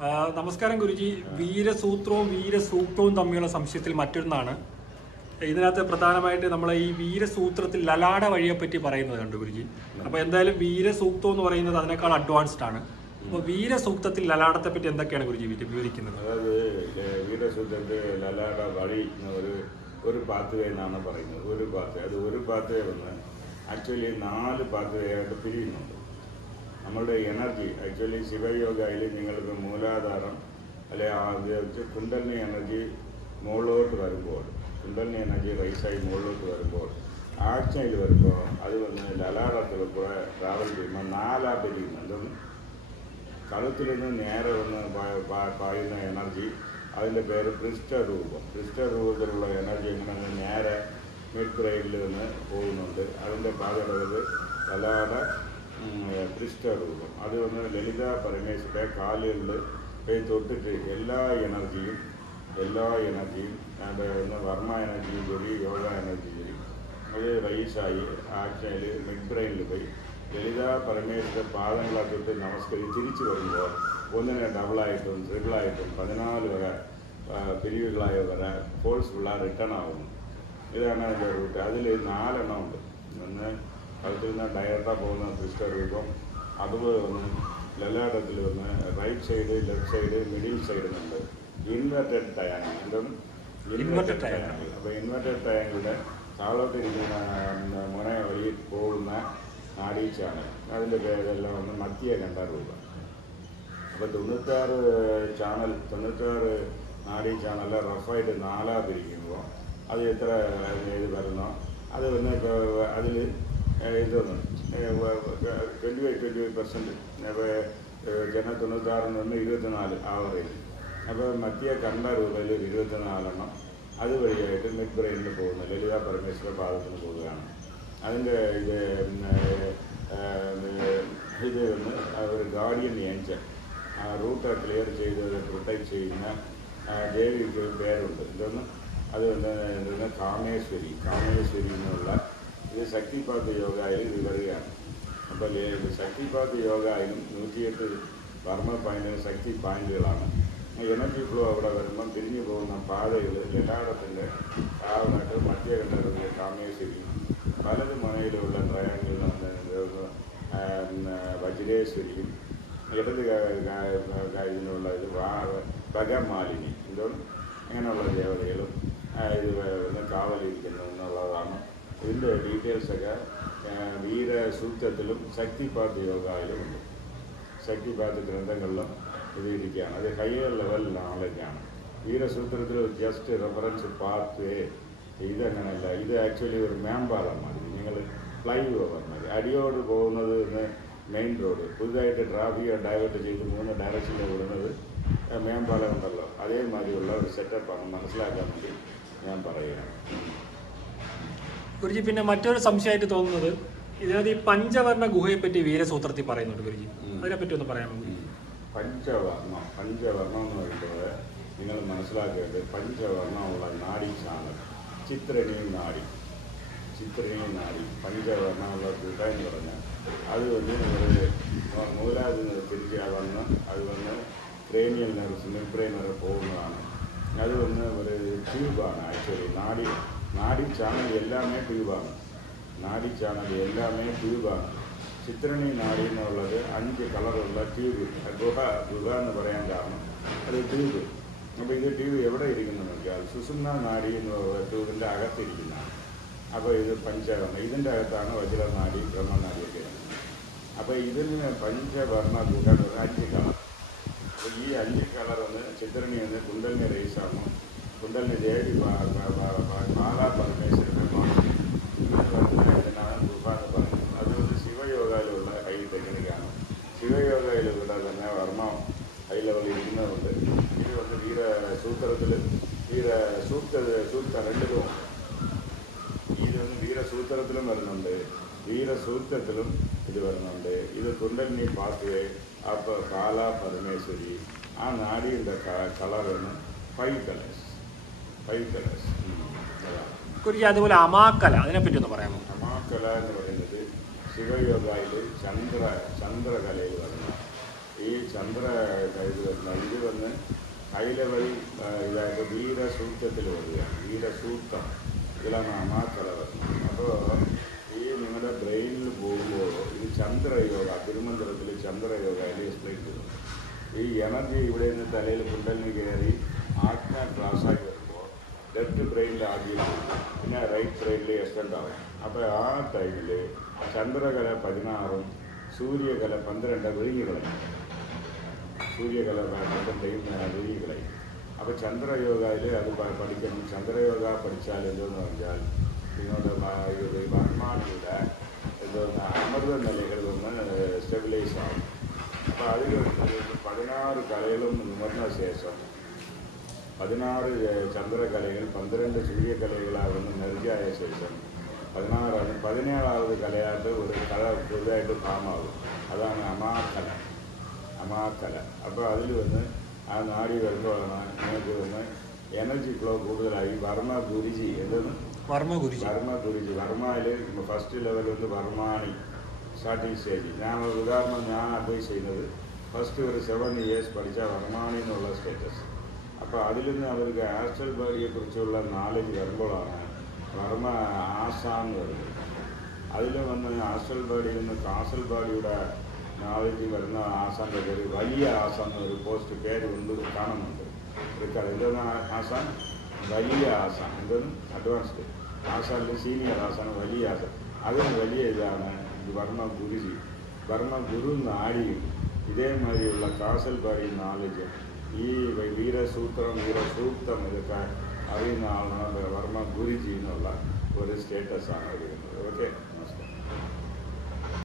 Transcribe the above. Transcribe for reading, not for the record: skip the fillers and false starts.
നമസ്കാരം ഗുരുജി. വീരസൂത്രവും വീരസൂക്തവും തമ്മിലുള്ള സംശയത്തിൽ മറ്റൊന്നാണ്. ഇതിനകത്ത് പ്രധാനമായിട്ട് നമ്മൾ ഈ വീരസൂത്രത്തിൽ ലലാട വഴിയെപ്പറ്റി പറയുന്നത് കണ്ടു ഗുരുജി. അപ്പോൾ എന്തായാലും വീരസൂക്തം എന്ന് പറയുന്നത് അതിനേക്കാൾ അഡ്വാൻസ്ഡ് ആണ്. അപ്പോൾ വീരസൂക്തത്തിൽ ലലാടത്തെ പറ്റി എന്തൊക്കെയാണ് ഗുരുജി വിവരിക്കുന്നത്? അതായത് വീരസൂക്തത്തിൽ ലലാട വഴി ഒരു പാത്വേ എന്നാണ് പറയുന്നത്. ഒരു പാത്വേ വന്ന് ആക്ച്വലി 4 പാത്വേ ആയിട്ട് പിരിയുന്നുണ്ട്. നമ്മളുടെ എനർജി ആക്ച്വലി ശിവയോഗയിൽ നിങ്ങൾക്ക് മൂലാധാരം അല്ലെ കുണ്ടലിനി എനർജി മുകളിലോട്ട് വരുമ്പോൾ, കുണ്ടലിനി എനർജി റൈസായി മുകളിലോട്ട് വരുമ്പോൾ, ആഴ്ചയിൽ വരുമ്പോൾ അത് വന്ന് ലലാടത്തിൽ കൂടെ ട്രാവൽ ചെയ്യുമ്പോൾ 4 പിരിയുന്നു. എന്തൊന്ന് കളത്തിൽ നിന്ന് നേരെ വന്ന് പായുന്ന എനർജി, അതിൻ്റെ പേര് പൃഷ്ഠരൂപം. പൃഷ്ഠരൂപത്തിലുള്ള എനർജി ഇങ്ങനെ നേരെ മിഡ് ബ്രെയിനിൽ നിന്ന് പോകുന്നുണ്ട്. അതിൻ്റെ പാതകളത് ലലാട പൃഷ്ഠരൂപം. അത് വന്ന് ലളിത പരമേശ്വര കാലുകളിൽ തൊട്ടിട്ട് എല്ലാ എനർജിയും ഒന്ന് വർമ്മ എനർജിയും കൂടി യോഗ എനർജി കൂടി അത് റൈസായി ആഴ്ചയിൽ മിഡ് ബ്രെയിനിൽ പോയി ലളിത പരമേശ്വര പാദങ്ങളെ തൊട്ട് നമസ്കരിച്ച് തിരിച്ചു വരുമ്പോൾ ഒന്നിനെ ഡബിളായിട്ടും ട്രിപ്പിളായിട്ടും 14 വരെ പിരിവുകളായി വരെ ഫോഴ്സ്ഫുള്ളായി റിട്ടേൺ ആകുന്നു. ഇതാണ് അതിൻ്റെ റൂട്ട്. അതിൽ 4 എണ്ണം ഉണ്ട്. ഒന്ന് കളത്തിൽ നിന്ന് ഡയറക്റ്റാണ് പോകുന്ന പൃഷ്ഠരൂപം, അതുപോലെ വന്ന് ലലാടത്തിൽ വന്ന് right side, left side, middle സൈഡിലുണ്ട് ഇൻവെർട്ടഡ് ട്രയാങ്കിൾ. എന്താണ് ഇൻവെർട്ടഡ് ട്രയാങ്കിൾ? അപ്പോൾ ഇൻവെർട്ടഡ് ട്രയാങ്കിളിൻ്റെ താളോട്ടിരിക്കുന്ന മുന വഴി പോകുന്ന നാഡീച്ചാണ്. അതിൻ്റെ പേരെല്ലാം വന്ന് മധ്യകണ്ഠ രൂപം. അപ്പോൾ 96 നാഡീ ചാനൽ റഫായിട്ട് 4 പിരിക്കുമ്പോൾ അത് എത്ര ഇത് വരുന്നോ അത് വന്ന് അതിൽ ഇതൊന്ന് 25% ജന 96 നിന്ന് 24 ആവറേജ്. അപ്പോൾ മധ്യ കണ്ഠ രൂപയിൽ 24 എണ്ണം അതുവഴിയായിട്ട് മിഡ് ബ്രെയിനിൽ പോകുന്നു, ലളിത പരമേശ്വര പാദത്തിന് പോവുകയാണ്. അതിൻ്റെ ഇത് വന്ന് ഒരു ഗാർഡിയൻ ഏഞ്ചൽ റൂട്ട് ക്ലിയർ ചെയ്ത് പ്രൊട്ടക്ട് ചെയ്യുന്ന ദേവിക്ക് പേരുണ്ട്. ഇതൊന്ന് അത് എന്തെന്ന് കാമേശ്വരി എന്നുള്ള ഇത് ശക്തിപാത യോഗയിൽ ഇത് വരികയാണ്. അപ്പോൾ ശക്തിപാത യോഗയിലും 108 വർമ്മ പോയിന്റ് ശക്തി പോയിന്റുകളാണ്. എനർജി ഫ്ലോ അവിടെ വരുമ്പം തിരിഞ്ഞു പോകുന്ന പാതകൾ ലലാടത്തിൻ്റെ താഴോട്ട് മധ്യകണ്ഠത്തിലെ കാമേശ്വരി, വലത് മുനയിലുള്ള ട്രയാങ്കിളിൽ വജ്രേശ്വരിയും, ഇടത് ഇതിനുള്ള ഇത് ഭഗമാലിനി ഇങ്ങനെയുള്ള ദേവതകളും ഇത് കാവലിരിക്കുന്നു എന്നുള്ളതാണ്. ഇതിൻ്റെ ഡീറ്റെയിൽസൊക്കെ വീരസൂക്തത്തിലും ശക്തിപാത യോഗയിലും ഉണ്ട്. ശക്തിപാത ഗ്രന്ഥങ്ങളിലും ഇത് ഇരിക്കുകയാണ്. അത് ഹയർ ലെവൽ നോളജാണ്. വീരസൂത്രത്തിൽ ജസ്റ്റ് റെഫറൻസ് പാത്ത് ഇതങ്ങനെയല്ല. ഇത് ആക്ച്വലി ഒരു മേമ്പാലം മതി. നിങ്ങൾ ഫ്ലൈ ഓവർ മതി. അടിയോട് പോകുന്നത് മെയിൻ റോഡ് പുതുതായിട്ട് ട്രാഫിക് ഡൈവേർട്ട് ചെയ്ത് 3 ഡയറക്ഷനിൽ വിടുന്നത് മേമ്പാലം ഉണ്ടല്ലോ, അതേമാതിരിയുള്ള ഒരു സെറ്റപ്പാണ്. മനസ്സിലാക്കാൻ വേണ്ടി ഞാൻ പറയുകയാണ്. ഗുരുജി, പിന്നെ മറ്റൊരു സംശയമായിട്ട് തോന്നുന്നത് ഇതിനകത്ത് ഈ പഞ്ചവർണ്ണ ഗുഹയെപ്പറ്റി വീരസൂത്രത്തിൽ പറയുന്നുണ്ട് ഗുരുജി, അതിനെപ്പറ്റി ഒന്ന് പറയാമോ? പഞ്ചവർണ്ണം എന്ന് പറയുമ്പോൾ നിങ്ങൾ മനസ്സിലാക്കേണ്ടത് പഞ്ചവർണ്ണമുള്ള നാഡി ചാനൽ ചിത്രനീ നാഡി പഞ്ചവർണ്ണമുള്ള ഗുഹ എന്ന് പറഞ്ഞാൽ അത് വന്ന് മൂലാതിൽ നിന്ന് തിരിച്ച് അത് വന്ന് ക്രേനിയൽ നെർവ്സ് മിഡ് ബ്രെയിൻ വരെ പോകുന്നതാണ്. അത് വന്ന് ഒരു ട്യൂബാണ്. ആക്ച്വലി നാഡി ചാനൽ എല്ലാമേ ട്യൂബാണ്. ചിത്രണി നാഡി എന്നുള്ളത് 5 കളറുള്ള ട്യൂബ്. ഗുഹ എന്ന് പറയാൻ കാരണം അത് ട്യൂബ്. അപ്പോൾ ഇത് ട്യൂബ് എവിടെ ഇരിക്കുന്നു നോക്കിയാൽ സുഷുമ്നാ നാഡി എന്ന് പറയുന്ന ട്യൂബിൻ്റെ അകത്തിരിക്കുന്നതാണ്. അപ്പോൾ ഇത് പഞ്ചവർണ്ണ, ഇതിൻ്റെ അകത്താണ് വജ്രനാഡി ബ്രഹ്മനാഡിയൊക്കെ. അപ്പോൾ ഇതിന് പഞ്ചവർണ്ണ ഗുഹ 5 കളർ. അപ്പോൾ ഈ 5 കളർ ഒന്ന് ചിത്രണി എന്ന് കുണ്ടലിനി റൈസാണ്. കുണ്ടലിനി ദേവി മാലാ പരമേശ്വരമാണ്. ഇതിനാണ് ഗുഹ എന്ന് പറയുന്നത്. അതുകൊണ്ട് ശിവയോഗയിലുള്ള ഹൈ ടെക്നിക്കാണ്. ശിവയോഗയിലുള്ള തന്നെ വർമ്മ ഹൈ ലെവലിൽ ഇരിക്കുന്നതുകൊണ്ട് ഇത് വന്ന് വീരസൂത്രത്തിൽ സൂക്ത 2 ഇതൊന്ന് വീരസൂത്രത്തിലും വരുന്നുണ്ട്, വീരസൂക്തത്തിലും ഇത് വരുന്നുണ്ട്. ഇത് കുണ്ടലിനി പാത്വേ, അപ്പോൾ കാല പരമേശ്വരി. ആ നാടിയുടെ കളറാണ് 5 കളേഴ്സ്. അതുപോലെ അമാക്കല, അതിനെപ്പറ്റി ഒന്ന് പറയാമോ? അമാക്കല എന്ന് പറയുന്നത് ശിവയോഗയിൽ ചന്ദ്രകലയിൽ വരുന്ന ഈ ചന്ദ്ര ഇത് വരുന്ന ഇത് ഹൈ ലെവൽ ഇതായിട്ട് വീരസൂക്തത്തിൽ വരികയാണ്. വീരസൂക്തം ഇതിലാണ് അമാക്കല വരുന്നത്. അപ്പോൾ ഈ നിങ്ങളുടെ ബ്രെയിനിൽ പോകുമ്പോൾ ഇത് ചന്ദ്രയോഗ, തിരുമന്ത്രത്തിൽ ചന്ദ്രയോഗയിൽ എക്സ്പ്ലെയിൻ ചെയ്തു. ഈ എനർജി ഇവിടെ നിന്ന് തലയിൽ കുണ്ടലിന് കയറി ആജ്ഞ ക്ലാസ്സായി വരുമ്പോൾ ലെഫ്റ്റ് ബ്രെയിനിൽ ആദ്യം, പിന്നെ റൈറ്റ് ബ്രെയിനിൽ എക്സ്റ്റെൻഡ് ആവും. അപ്പോൾ ആ ടൈമിൽ ചന്ദ്രകല 16 സൂര്യകല 12 വിഴിഞ്ഞുകളായി. സൂര്യകല 12 വിഴിഞ്ഞുകളായി. അപ്പോൾ ചന്ദ്രയോഗയിൽ അത് പഠിക്കണം. ചന്ദ്രയോഗ പഠിച്ചാൽ എന്തെന്ന് പറഞ്ഞാൽ നിങ്ങളുടെ ബ്രഹ്മാണ്ടിയുടെ എന്തോന്ന് അമൃത നിലകൾ ഒന്ന് സ്റ്റെബിലൈസ് ആവും. അപ്പോൾ അതിൽ 16 കലകളും നിവർന്ന ശേഷം 16 ചന്ദ്രകലകൾ 12 സൂര്യകലകളാകുന്ന മെർജായ ശേഷം 17ാമത് കലയായിട്ട് ഒരു കല പുതുതായിട്ട് ഫാമാകും. അതാണ് അമാക്കല. അമാക്കല. അപ്പോൾ അതിൽ വന്ന് ആ നാടി വരുമ്പോഴാണ് നിങ്ങൾക്ക് വന്ന് എനർജി ഫ്ലോ കൂടുതലായി. വർമ്മ ഗുരുജി എന്തെന്ന് വർമ്മ ഗുരുജി. വർമ്മയിൽ ഫസ്റ്റ് ലെവൽ വന്ന് വർമാണി സ്റ്റാർട്ടിങ് സ്റ്റേജ്. ഞാൻ ഉദാഹരണം ഞാൻ അഡ്വൈസ് ചെയ്യുന്നത് ഫസ്റ്റ് ഒരു 7 ഇയേഴ്സ് പഠിച്ച വർമാണി എന്നുള്ള സ്റ്റേറ്റസ്. അപ്പോൾ അതിൽ നിന്ന് അവർക്ക് ആസ്ട്രൽ ബോഡിയെക്കുറിച്ചുള്ള നാലേജ് വരുമ്പോഴാണ് വർമ്മ ആസാം എന്ന് പറയുന്നത്. അതിൽ വന്ന് ആസ്ട്രൽ ബോഡിയിൽ നിന്ന് കാസൽ ബോഡിയുടെ നാലേജ് വരുന്ന ആസാമിൻ്റെ പേര് വലിയ ആസാം എന്നൊരു പോസ്റ്റ് പേര് കൊണ്ട് കാണുന്നുണ്ട്. എന്താണ് ആസാം? വലിയ ആസാം. എന്താണ് അഡ്വാൻസ്ഡ് ആസാമിൽ സീനിയർ ആസാം, വലിയ ആസാം. അതിന് വലിയ ഇതാണ് വർമ്മ ഗുരുജി. വർമ്മ ഗുരു നാടിയും ഇതേമാതിരിയുള്ള കാസൽ ബോഡി നാലേജ്, ഈ വീരസൂത്രം വീരസൂക്തം ഇതൊക്കെ അറിയുന്ന ആളാണ് വർമ്മ ഗുരുജി എന്നുള്ള ഒരു സ്റ്റേറ്റസാണ് വരുന്നത്. ഓക്കെ.